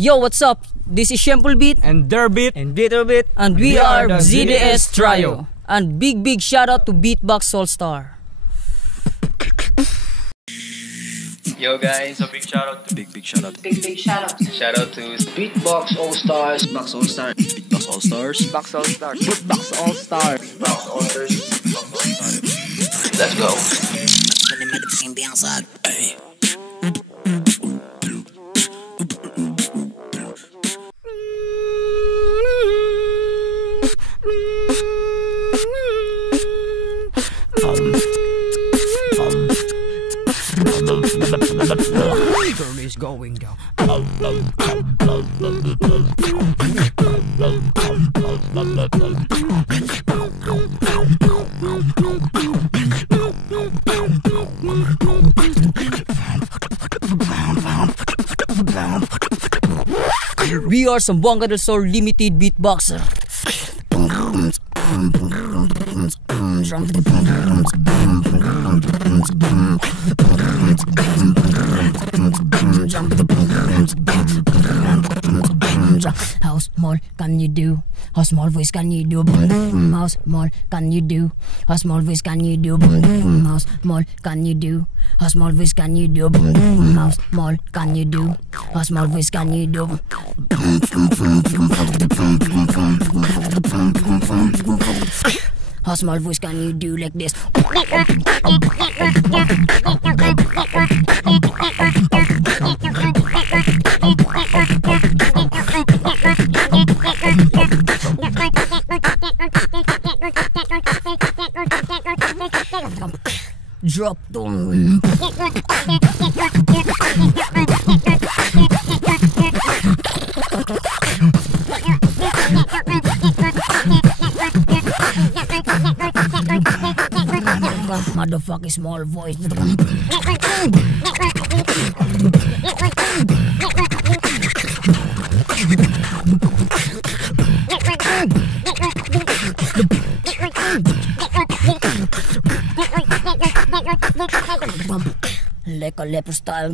Yo, what's up? This is Shemple Beat and Derbit and Bitterbit, and we are the ZDS Trio. And big shout out to Beatbox All Star. Yo guys, a big shout out to big shout out. Big shout out. Shout out to Beatbox All Stars. Beatbox All Star. Beatbox All Stars. Beatbox All Stars. Beatbox All Stars. Beatbox All Stars. Let's go. Turn is going down. We are some Bongga del Sol limited beatboxer. How small can you do? How small voice can you do? How small can you do? How small voice can you do? How small can you do? How small voice can you do? How small can you do? How small voice can you do? How small voice can you do like this? Drop down. Motherfucking small voice. Like a leper style.